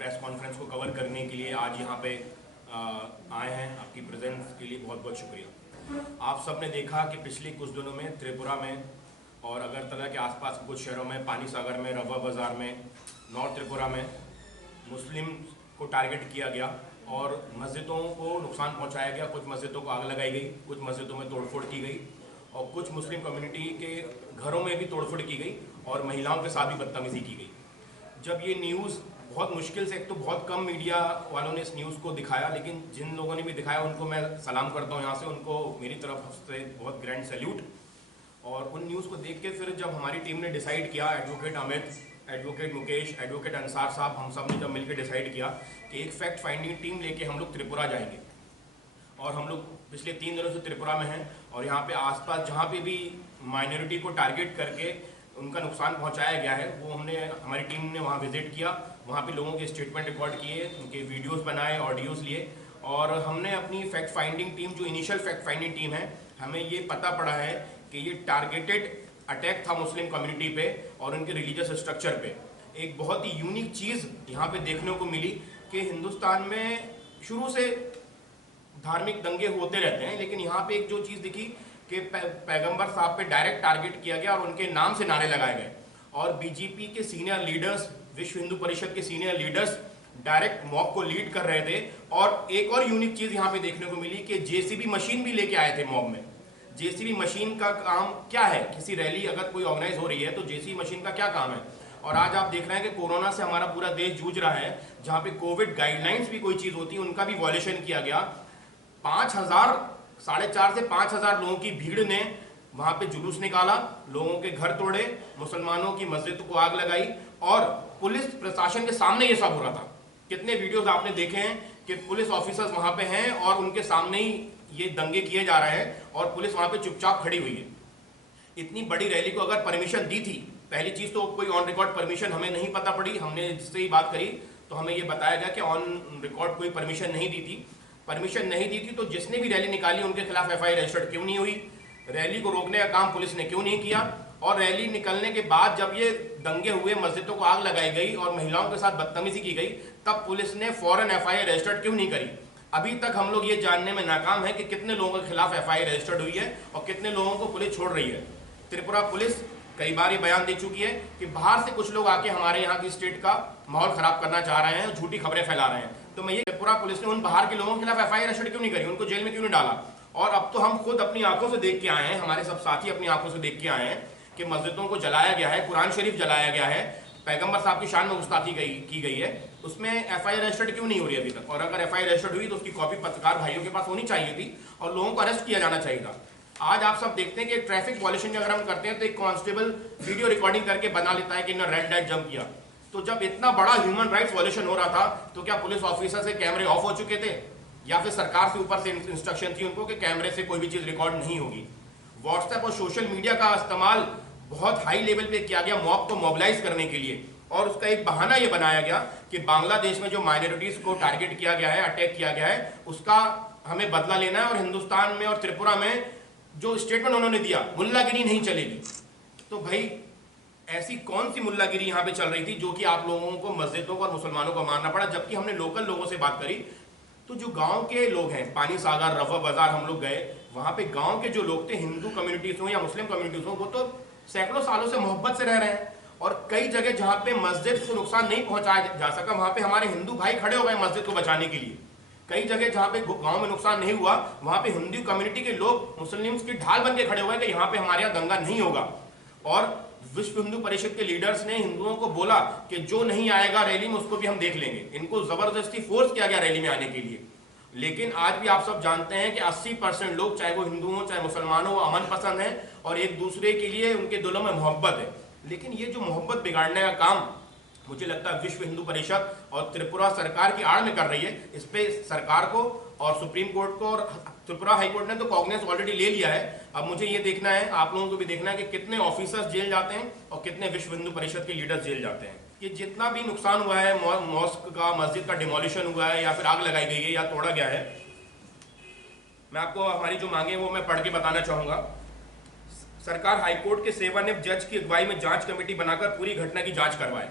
Press conference को cover करने के लिए आज यहाँ पे आए हैं। आपकी प्रेजेंस के लिए बहुत बहुत शुक्रिया। आप सब ने देखा कि पिछले कुछ दिनों में त्रिपुरा में और अगरतला के आसपास के कुछ शहरों में, पानी सागर में, रवा बाज़ार में, नॉर्थ त्रिपुरा में मुस्लिम को टारगेट किया गया और मस्जिदों को नुकसान पहुंचाया गया। कुछ मस्जिदों को आग लगाई गई, कुछ मस्जिदों में तोड़फोड़ की गई और कुछ मुस्लिम कम्युनिटी के घरों में भी तोड़फोड़ की गई और महिलाओं के साथ भी बदतमीजी की गई। जब ये न्यूज़ बहुत मुश्किल से, एक तो बहुत कम मीडिया वालों ने इस न्यूज़ को दिखाया, लेकिन जिन लोगों ने भी दिखाया उनको मैं सलाम करता हूँ यहाँ से, उनको मेरी तरफ से बहुत ग्रैंड सैल्यूट। और उन न्यूज़ को देख के फिर जब हमारी टीम ने डिसाइड किया, advocate Amit, advocate Mukesh, advocate Ansar साहब, हम सब ने जब मिलकर डिसाइड किया कि एक फैक्ट फाइंडिंग टीम लेके हम लोग त्रिपुरा जाएंगे। और हम लोग पिछले 3 दिनों से त्रिपुरा में हैं और यहाँ पे आसपास जहाँ पे भी माइनॉरिटी को टारगेट करके उनका नुकसान पहुँचाया गया है, वो हमारी टीम ने वहाँ विजिट किया। वहाँ पे लोगों के स्टेटमेंट रिकॉर्ड किए, उनके वीडियोस बनाए, ऑडियोज़ लिए और हमने अपनी फैक्ट फाइंडिंग टीम, जो इनिशियल फैक्ट फाइंडिंग टीम है, हमें ये पता पड़ा है कि ये टारगेटेड अटैक था मुस्लिम कम्युनिटी पे और उनके रिलीजियस स्ट्रक्चर पे। एक बहुत ही यूनिक चीज़ यहाँ पे देखने को मिली कि हिंदुस्तान में शुरू से धार्मिक दंगे होते रहते हैं, लेकिन यहाँ पे एक जो चीज़ दिखी कि पैगंबर साहब पे डायरेक्ट टारगेट किया गया और उनके नाम से नारे लगाए गए और बीजेपी के सीनियर लीडर्स, विश्व हिंदू परिषद के सीनियर लीडर्स डायरेक्ट मॉब को लीड कर रहे थे। और एक और यूनिक चीज़ यहाँ पे देखने को मिली कि जेसीबी मशीन भी लेके आए थे मॉब में। जेसीबी मशीन का काम क्या है? किसी रैली अगर कोई ऑर्गेनाइज हो रही है तो जेसीबी मशीन का क्या काम है? और आज आप देख रहे हैं कि कोरोना से हमारा पूरा देश जूझ रहा है, जहाँ पे कोविड गाइडलाइंस भी कोई चीज़ होती है उनका भी वॉयलेशन किया गया। 4,500 से 5,000 लोगों की भीड़ ने वहाँ पे जुलूस निकाला, लोगों के घर तोड़े, मुसलमानों की मस्जिद को आग लगाई और पुलिस प्रशासन के सामने ये सब हो रहा था। कितने वीडियोस आपने देखे हैं कि पुलिस ऑफिसर्स वहाँ पे हैं और उनके सामने ही ये दंगे किए जा रहे हैं और पुलिस वहाँ पे चुपचाप खड़ी हुई है। इतनी बड़ी रैली को अगर परमिशन दी थी, पहली चीज़ तो कोई ऑन रिकॉर्ड परमिशन हमें नहीं पता पड़ी। हमने जिससे ही बात करी तो हमें ये बताया गया कि ऑन रिकॉर्ड कोई परमिशन नहीं दी थी। परमिशन नहीं दी थी तो जिसने भी रैली निकाली उनके खिलाफ एफआईआर रजिस्टर्ड क्यों नहीं हुई? रैली को रोकने का काम पुलिस ने क्यों नहीं किया? और रैली निकलने के बाद जब ये दंगे हुए, मस्जिदों को आग लगाई गई और महिलाओं के साथ बदतमीजी की गई, तब पुलिस ने फौरन एफआईआर रजिस्टर्ड क्यों नहीं करी? अभी तक हम लोग ये जानने में नाकाम है कि कितने लोगों के खिलाफ एफआईआर रजिस्टर्ड हुई है और कितने लोगों को पुलिस छोड़ रही है। त्रिपुरा पुलिस कई बार ये बयान दे चुकी है कि बाहर से कुछ लोग आके हमारे यहाँ की स्टेट का माहौल खराब करना चाह रहे हैं, झूठी खबरें फैला रहे हैं। तो मैं ये, त्रिपुरा पुलिस ने उन बाहर के लोगों के खिलाफ एफआईआर रजिस्टर्ड क्यों नहीं करी? उनको जेल में क्यों नहीं डाला? और अब तो हम खुद अपनी आंखों से देख के आए हैं, हमारे सब साथी अपनी आंखों से देख के आए हैं कि मस्जिदों को जलाया गया है, कुरान शरीफ जलाया गया है, पैगंबर साहब की शान में गुस्ताखी की गई है। उसमें एफआईआर रजिस्टर्ड क्यों नहीं हो रही अभी तक? और अगर एफआईआर रजिस्टर्ड हुई तो उसकी कॉपी पत्रकार भाइयों के पास होनी चाहिए थी और लोगों को अरेस्ट किया जाना चाहिए था। आज आप सब देखते हैं कि ट्रैफिक वॉयलेशन अगर हम करते हैं तो एक कांस्टेबल वीडियो रिकॉर्डिंग करके बना लेता है कि इन्होंने रेड लाइट जंप किया। तो जब इतना बड़ा ह्यूमन राइट्स वॉयलेशन हो रहा था तो क्या पुलिस ऑफिसर से कैमरे ऑफ हो चुके थे या फिर सरकार से ऊपर से इंस्ट्रक्शन थी उनको कि कैमरे से कोई भी चीज रिकॉर्ड नहीं होगी? व्हाट्सएप और सोशल मीडिया का इस्तेमाल बहुत हाई लेवल पे किया गया मॉब को मोबिलाइज करने के लिए और उसका एक बहाना ये बनाया गया कि बांग्लादेश में जो माइनॉरिटीज को टारगेट किया गया है, अटैक किया गया है, उसका हमें बदला लेना है और हिंदुस्तान में और त्रिपुरा में जो स्टेटमेंट उन्होंने दिया, मुल्लागिरी नहीं चलेगी। तो भाई ऐसी कौन सी मुल्लागिरी यहाँ पे चल रही थी जो कि आप लोगों को मस्जिदों को और मुसलमानों को मारना पड़ा? जबकि हमने लोकल लोगों से बात करी तो जो गांव के लोग हैं, पानी सागर, रवा बाजार हम लोग गए, वहां पे गांव के जो लोग थे, हिंदू कम्युनिटीज हो या मुस्लिम कम्युनिटीज हो, वो तो सैकड़ों सालों से मोहब्बत से रह रहे हैं। और कई जगह जहाँ पे मस्जिद को नुकसान नहीं पहुंचाया जा सका, वहां पे हमारे हिंदू भाई खड़े हो गए मस्जिद को बचाने के लिए। कई जगह जहाँ पे गांव में नुकसान नहीं हुआ, वहां पे हिंदू कम्युनिटी के लोग मुस्लिम्स की ढाल बन के खड़े हुए कि यहाँ पे हमारे यहाँ दंगा नहीं होगा। और विश्व हिंदू परिषद के लीडर्स ने हिंदुओं को बोला कि जो नहीं आएगा रैली में उसको भी हम देख लेंगे। इनको जबरदस्ती फोर्स किया गया रैली में आने के लिए। लेकिन आज भी आप सब जानते हैं कि 80% लोग, चाहे वो हिंदू हो चाहे मुसलमान हो, अमन पसंद है और एक दूसरे के लिए उनके दिलों में मोहब्बत है। लेकिन ये जो मोहब्बत बिगाड़ने का काम मुझे लगता है विश्व हिंदू परिषद और त्रिपुरा सरकार की आड़ में कर रही है, इस पे सरकार को और सुप्रीम कोर्ट को और त्रिपुरा हाई कोर्ट ने तो कॉग्निजेंस ऑलरेडी ले लिया है। अब मुझे ये देखना है, आप लोगों को भी देखना है कि कितने ऑफिसर्स जेल जाते हैं और कितने विश्व हिंदू परिषद के लीडर्स जेल जाते हैं। कि जितना भी नुकसान हुआ है, मॉस्क का, मस्जिद का डिमोलिशन हुआ है या फिर आग लगाई गई है या तोड़ा गया है, मैं आपको हमारी जो मांगे वो मैं पढ़ के बताना चाहूंगा। सरकार हाईकोर्ट के सेवानिवृत्त जज की अगुवाई में जांच कमेटी बनाकर पूरी घटना की जांच करवाए।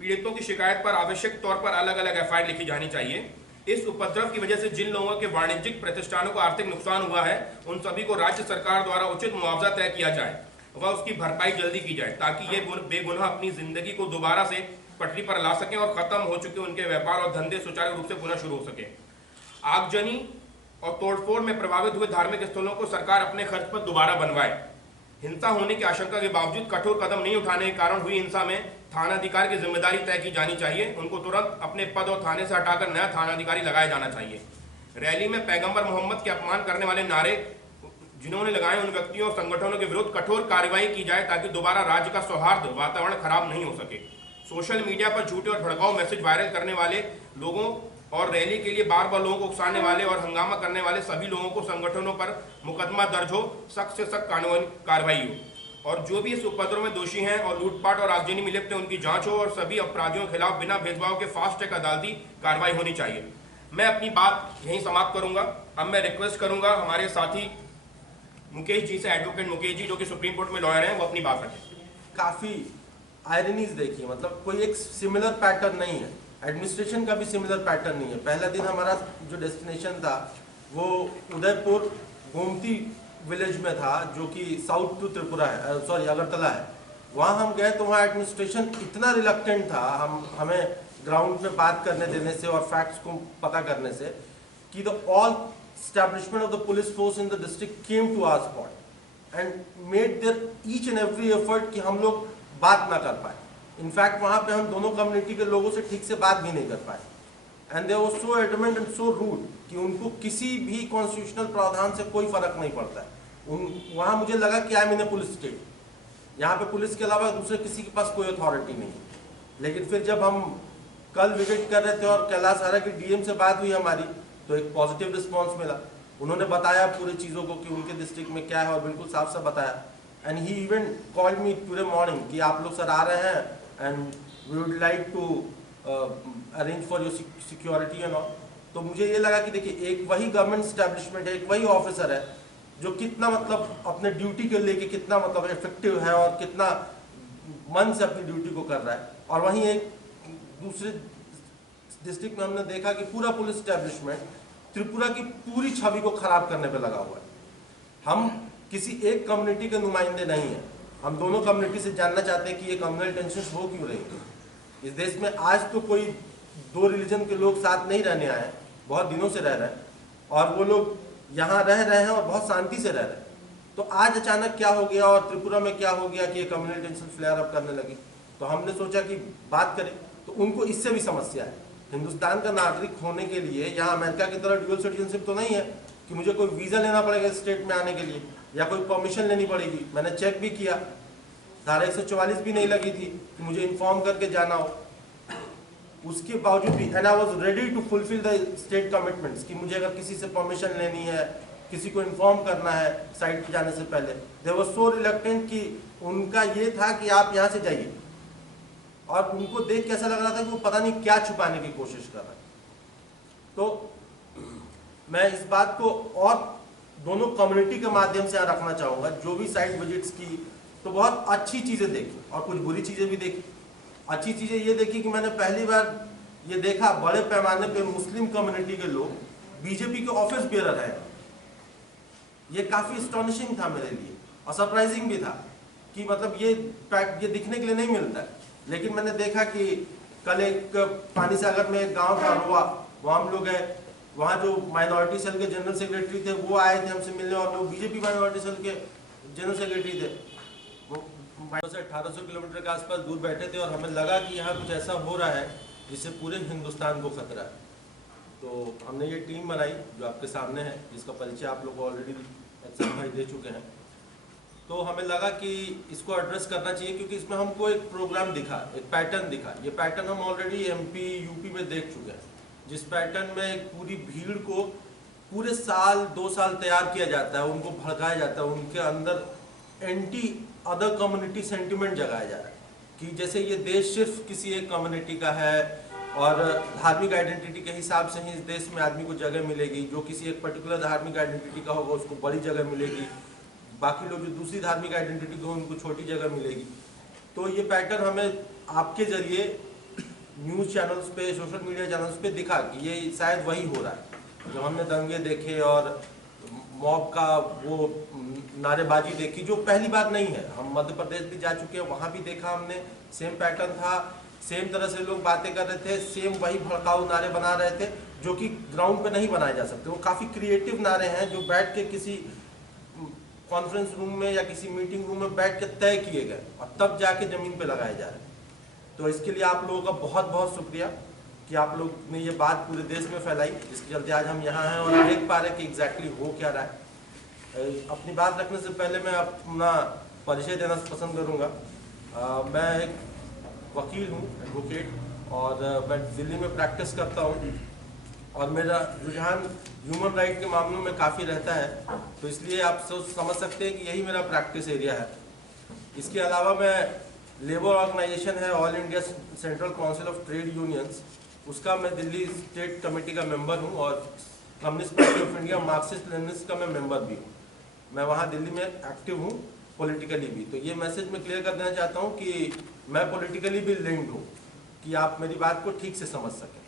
पीड़ितों की शिकायत पर आवश्यक तौर पर अलग अलग एफआईआर लिखी जानी चाहिए। इस उपद्रव की वजह से जिन लोगों के वाणिज्यिक प्रतिष्ठानों को आर्थिक नुकसान हुआ है, उन सभी को राज्य सरकार द्वारा उचित मुआवजा तय किया जाए व उसकी भरपाई जल्दी की जाए, ताकि ये बेगुनाह अपनी जिंदगी को दोबारा से पटरी पर ला सकें और खत्म हो चुके उनके व्यापार और धंधे सुचारू रूप से पुनः शुरू हो सके। आगजनी और तोड़फोड़ में प्रभावित हुए धार्मिक स्थलों को सरकार अपने खर्च पर दोबारा बनवाए। हिंसा होने की आशंका के बावजूद कठोर कदम नहीं उठाने के कारण हुई हिंसा में थानाधिकारी की जिम्मेदारी तय की जानी चाहिए। उनको तुरंत अपने पद और थाने से हटाकर नया थानाधिकारी लगाया जाना चाहिए। रैली में पैगंबर मोहम्मद के अपमान करने वाले नारे जिन्होंने लगाए, उन व्यक्तियों और संगठनों के विरुद्ध कठोर कार्रवाई की जाए, ताकि दोबारा राज्य का सौहार्द वातावरण खराब नहीं हो सके। सोशल मीडिया पर झूठे और भड़काऊ मैसेज वायरल करने वाले लोगों और रैली के लिए बार बार लोगों को उकसाने वाले और हंगामा करने वाले सभी लोगों को संगठनों पर मुकदमा दर्ज हो, सख्त से सख्त कानूनी कार्रवाई हो और जो भी इस उपद्रव में दोषी हैं और लूटपाट और आगजनी में लिप्त हैं उनकी जांच हो और सभी अपराधियों के खिलाफ बिना भेदभाव के फास्ट ट्रैक अदालती कार्रवाई होनी चाहिए। मैं अपनी बात यहीं समाप्त करूंगा। अब मैं रिक्वेस्ट करूंगा हमारे साथी मुकेश जी से, एडवोकेट मुकेश जी जो कि सुप्रीम कोर्ट में लॉयर हैं, वो अपनी बात रखें। काफ़ी आयरनीज देखिए, मतलब कोई एक सिमिलर पैटर्न नहीं है, एडमिनिस्ट्रेशन का भी सिमिलर पैटर्न नहीं है। पहला दिन हमारा जो डेस्टिनेशन था वो उदयपुर गोमती विलेज में था, जो कि साउथ टू त्रिपुरा है, सॉरी अगरतला है। वहाँ हम गए तो वहाँ एडमिनिस्ट्रेशन इतना रिलक्टेंट था हमें ग्राउंड में बात करने देने से और फैक्ट्स को पता करने से, कि the all establishment of the police force in the district came to our spot and made their each and every effort कि हम लोग बात ना कर पाए। इनफैक्ट वहाँ पे हम दोनों कम्युनिटी के लोगों से ठीक से बात भी नहीं कर पाए। And they were so adamant and so rude कि उनको किसी भी कॉन्स्टिट्यूशनल प्रावधान से कोई फर्क नहीं पड़ता है। वहाँ मुझे लगा कि I am in A police state, यहाँ पे पुलिस के अलावा दूसरे किसी के पास कोई अथॉरिटी नहीं है। लेकिन फिर जब हम कल विजिट कर रहे थे और कैलाश आरा की डीएम से बात हुई हमारी, तो एक पॉजिटिव रिस्पांस मिला। उन्होंने बताया पूरी चीज़ों को कि उनके डिस्ट्रिक्ट में क्या है और बिल्कुल साफ साफ बताया। And he even called me today morning कि आप लोग सर आ रहे हैं and we would like to arrange for your security and all. तो मुझे ये लगा कि देखिए एक वही गवर्नमेंट स्टैब्लिशमेंट है, एक वही ऑफिसर है जो कितना मतलब अपने ड्यूटी को लेके कितना मतलब इफेक्टिव है और कितना मन से अपनी ड्यूटी को कर रहा है। और वहीं एक दूसरे डिस्ट्रिक्ट में हमने देखा कि पूरा पुलिस स्टैब्लिशमेंट त्रिपुरा की पूरी छवि को खराब करने पे लगा हुआ है। हम किसी एक कम्युनिटी के नुमाइंदे नहीं हैं, हम दोनों कम्युनिटी से जानना चाहते हैं कि ये कम्युनल टेंशन हो क्यों रही है। इस देश में आज तो कोई दो रिलीजन के लोग साथ नहीं रहने आए, बहुत दिनों से रह रहे हैं और वो लोग यहाँ रह रहे हैं और बहुत शांति से रह रहे हैं। तो आज अचानक क्या हो गया और त्रिपुरा में क्या हो गया कि ये कम्युनल टेंशन फ्लेयर अप करने लगी। तो हमने सोचा कि बात करें। तो उनको इससे भी समस्या है। हिंदुस्तान का नागरिक होने के लिए यहाँ अमेरिका की तरह ड्यूअल सिटीजनशिप तो नहीं है कि मुझे कोई वीज़ा लेना पड़ेगा स्टेट में आने के लिए या कोई परमिशन लेनी पड़ेगी। मैंने चेक भी किया, धारा 144 भी नहीं लगी थी कि मुझे इन्फॉर्म करके जाना हो। उसके बावजूद भी and I was ready to fulfil the state commitments कि मुझे अगर किसी से परमिशन लेनी है, किसी को इन्फॉर्म करना है साइट पे जाने से पहले, दे वर सो रिलक्टेंट कि उनका ये था कि आप यहाँ से जाइए। और उनको देख के ऐसा लग रहा था कि वो पता नहीं क्या छुपाने की कोशिश कर रहा है। तो मैं इस बात को और दोनों कम्युनिटी के माध्यम से यहाँ रखना चाहूँगा। जो भी साइट विजिट्स की तो बहुत अच्छी चीज़ें देखी और कुछ बुरी चीज़ें भी देखी। अच्छी चीज़ें ये देखी कि मैंने पहली बार ये देखा बड़े पैमाने पे मुस्लिम कम्युनिटी के लोग बीजेपी के ऑफिस बेरर हैं। ये काफ़ी एस्टॉनिशिंग था मेरे लिए और सरप्राइजिंग भी था कि मतलब ये दिखने के लिए नहीं मिलता है। लेकिन मैंने देखा कि कल एक पानी सागर में एक गांव था रोआ, वहाँ हम लोग गए। वहाँ जो माइनॉरिटी सेल के जनरल सेक्रेटरी थे वो आए थे हमसे मिलने और वो बीजेपी माइनॉरिटी सेल के जनरल सेक्रेटरी थे। वो से 1800 किलोमीटर के आसपास दूर बैठे थे और हमें लगा कि यहाँ कुछ ऐसा हो रहा है जिससे पूरे हिंदुस्तान को खतरा है। तो हमने ये टीम बनाई जो आपके सामने है, जिसका परिचय आप लोग ऑलरेडी भाई दे चुके हैं। तो हमें लगा कि इसको एड्रेस करना चाहिए क्योंकि इसमें हमको एक प्रोग्राम दिखा, एक पैटर्न दिखा। ये पैटर्न हम ऑलरेडी एमपी यूपी में देख चुके हैं, जिस पैटर्न में एक पूरी भीड़ को पूरे साल 2 साल तैयार किया जाता है, उनको भड़काया जाता है, उनके अंदर एंटी अदर कम्युनिटी सेंटिमेंट जगाया जा रहा है कि जैसे ये देश सिर्फ किसी एक कम्युनिटी का है और धार्मिक आइडेंटिटी के हिसाब से ही इस देश में आदमी को जगह मिलेगी। जो किसी एक पर्टिकुलर धार्मिक आइडेंटिटी का होगा उसको बड़ी जगह मिलेगी, बाकी लोग जो दूसरी धार्मिक आइडेंटिटी को उनको छोटी जगह मिलेगी। तो ये पैटर्न हमें आपके जरिए न्यूज़ चैनल्स पे, सोशल मीडिया चैनल्स पे दिखा कि ये शायद वही हो रहा है। जब हमने दंगे देखे और मॉब का वो नारेबाजी देखी, जो पहली बात नहीं है, हम मध्य प्रदेश भी जा चुके हैं, वहाँ भी देखा हमने, सेम पैटर्न था, सेम तरह से लोग बातें कर रहे थे, सेम वही भड़काऊ नारे बना रहे थे जो कि ग्राउंड पे नहीं बनाए जा सकते। वो काफ़ी क्रिएटिव नारे हैं जो बैठ के किसी कॉन्फ्रेंस रूम में या किसी मीटिंग रूम में बैठ के तय किए गए और तब जाके ज़मीन पे लगाए जा रहे हैं। तो इसके लिए आप लोगों का बहुत बहुत शुक्रिया कि आप लोग ने ये बात पूरे देश में फैलाई, जिसके चलते आज हम यहाँ हैं और देख पा रहे हैं कि एग्जैक्टली हो क्या रहा है। अपनी बात रखने से पहले मैं अपना परिचय देना पसंद करूँगा। मैं एक वकील हूँ, एडवोकेट, और मैं दिल्ली में प्रैक्टिस करता हूँ और मेरा रुझान ह्यूमन राइट के मामलों में काफ़ी रहता है, तो इसलिए आप समझ सकते हैं कि यही मेरा प्रैक्टिस एरिया है। इसके अलावा मैं लेबर ऑर्गेनाइजेशन है all India central council of trade unions, उसका मैं दिल्ली स्टेट कमेटी का मेंबर हूं और communist party of India Marxist Leninist का मैं मेंबर भी हूं। मैं वहां दिल्ली में एक्टिव हूं, पॉलिटिकली भी। तो ये मैसेज मैं क्लियर कर देना चाहता हूं कि मैं पॉलिटिकली भी लिंक्ड हूं, कि आप मेरी बात को ठीक से समझ सकें।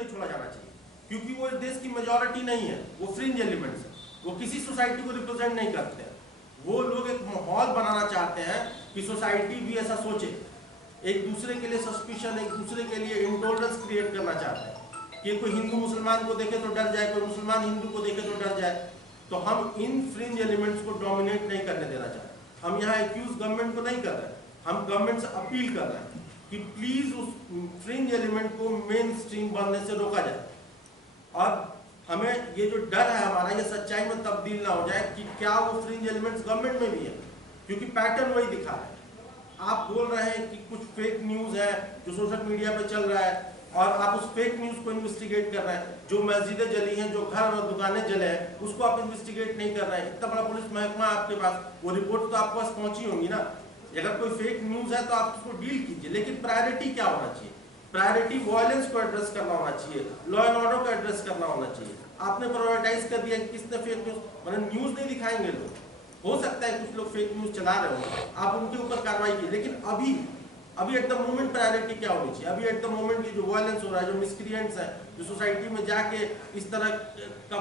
छोड़ा जाना चाहिए क्योंकि वो इस देश की मेजॉरिटी नहीं है, वो फ्रिंज एलिमेंट्स है, वो किसी सोसाइटी को रिप्रेजेंट नहीं करते हैं। वो लोग एक माहौल बनाना चाहते हैं कि सोसाइटी भी ऐसा सोचे, एक दूसरे के लिए सस्पिशन, एक दूसरे के लिए इंटॉलरेंस क्रिएट करना चाहते हैं कि कोई हिंदू मुसलमान को देखे तो डर जाए, कोई मुसलमान हिंदू को देखे तो डर जाए। तो हम इन फ्रिंज एलिमेंट्स को डोमिनेट नहीं करने देना चाहते। हम यहाँ एक्यूज गवर्नमेंट को नहीं कर रहे हैं, हम गवर्नमेंट से अपील कर रहे हैं कि प्लीज उस फ्रिंज एलिमेंट को मेन स्ट्रीम बनने से रोका जाए और हमें ये जो डर है हमारा, ये सच्चाई में तब्दील ना हो जाए कि क्या वो फ्रिंज एलिमेंट्स गवर्नमेंट में भी है, क्योंकि पैटर्न वही दिखा रहे हैं। आप बोल रहे हैं कि कुछ फेक न्यूज़ है जो सोशल मीडिया पे चल रहा है और आप उस फेक न्यूज़ को इन्वेस्टिगेट कर रहे हैं। जो मस्जिदें जली हैं, जो घर और दुकानें जले हैं, उसको आप इन्वेस्टिगेट नहीं कर रहे हैं। इतना बड़ा पुलिस महकमा आपके पास, वो रिपोर्ट तो आपके पास पहुंची होंगी ना। अगर कोई फेक न्यूज़ है तो आप उसको डील कीजिए, लेकिन प्रायोरिटी क्या होना चाहिए? प्रायोरिटी वायलेंस को एड्रेस करना होना चाहिए, लॉ एंड ऑर्डर को एड्रेस करना होना चाहिए। आपने प्रायोरिटाइज कर दिया कि किसने फेक न्यूज़, मतलब न्यूज़ नहीं दिखाएंगे लोग। हो सकता है कुछ लोग फेक न्यूज़ चला रहे हो, आप उनके ऊपर कार्रवाई कीजिए, लेकिन अभी एट द मोमेंट प्रायोरिटी क्या होनी चाहिए? अभी एट द मोमेंट ये जो वायलेंस हो रहा है, जो मिसक्रिएंट्स है, जो सोसाइटी में जाके इस तरह का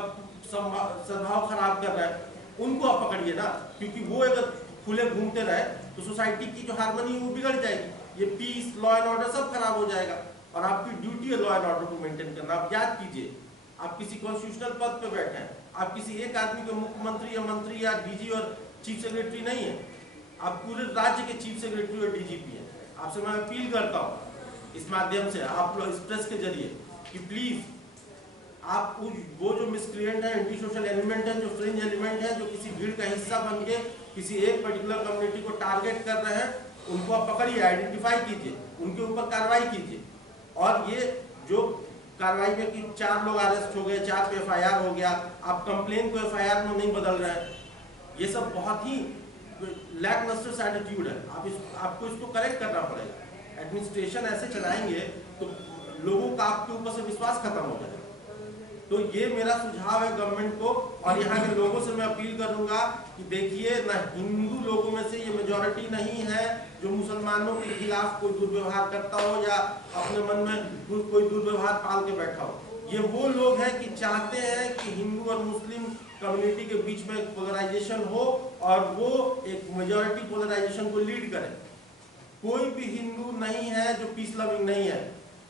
सद्भाव खराब कर रहा है, उनको आप पकड़िए ना, क्योंकि वो अगर खुले घूमते रहे तो सोसाइटी की जो हार्मनी है वो बिगड़ जाएगी। ये पीस, लॉ एंड ऑर्डर सब खराब हो जाएगा और आपकी ड्यूटी है लॉ एंड ऑर्डर को मेंटेन करना। आप याद कीजिए, आप किसी कॉन्स्टिट्यूशनल पद पे बैठे हैं, आप किसी एक आदमी को मुख्यमंत्री या मंत्री या डीजी और चीफ सेक्रेटरी नहीं है, आप पूरे राज्य के चीफ सेक्रेटरी और डीजीपी हैं। आपसे मैं अपील करता हूँ इस माध्यम से, आप लोग इस प्रेस के जरिए, कि प्लीज आप वो जो मिसक्रिएंट है, एंटी सोशल एलिमेंट है, जो फ्रिंज एलिमेंट है, जो किसी भीड़ का हिस्सा बन के किसी एक पर्टिकुलर कम्युनिटी को टारगेट कर रहे हैं, उनको आप पकड़िए, आइडेंटिफाई कीजिए, उनके ऊपर कार्रवाई कीजिए। और ये जो कार्रवाई में कि 4 लोग अरेस्ट हो गए, 4 पे एफआईआर हो गया, आप कंप्लेन को एफआईआर में नहीं बदल रहे हैं, ये सब बहुत ही लैकलस्टर्स एटीट्यूड है। आपको इसको करेक्ट करना पड़ेगा। एडमिनिस्ट्रेशन ऐसे चलाएंगे तो लोगों का आपके ऊपर से विश्वास खत्म हो जाएगा। तो ये मेरा सुझाव है गवर्नमेंट को, और यहाँ के लोगों से मैं अपील करूंगा कि देखिए, ना हिंदू लोगों में से ये मेजॉरिटी नहीं है जो मुसलमानों के खिलाफ कोई दुर्व्यवहार करता हो या अपने मन में कोई दुर्व्यवहार पाल के बैठा हो। ये वो लोग हैं कि चाहते हैं कि हिंदू और मुस्लिम कम्युनिटी के बीच में पोलराइजेशन हो और वो एक मेजॉरिटी पोलराइजेशन को लीड करे। कोई भी हिंदू नहीं है जो पीस लविंग नहीं है,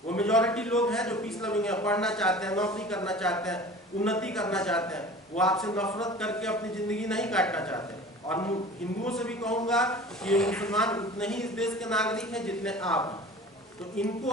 वो मेजॉरिटी लोग हैं जो पीस लविंग है, पढ़ना चाहते हैं, नौकरी करना चाहते हैं, उन्नति करना चाहते हैं। वो आपसे नफरत करके अपनी जिंदगी नहीं काटना चाहते। और हिंदुओं से भी कहूंगा कि मुसलमान उतने ही इस देश के नागरिक हैं जितने आप हैं। तो इनको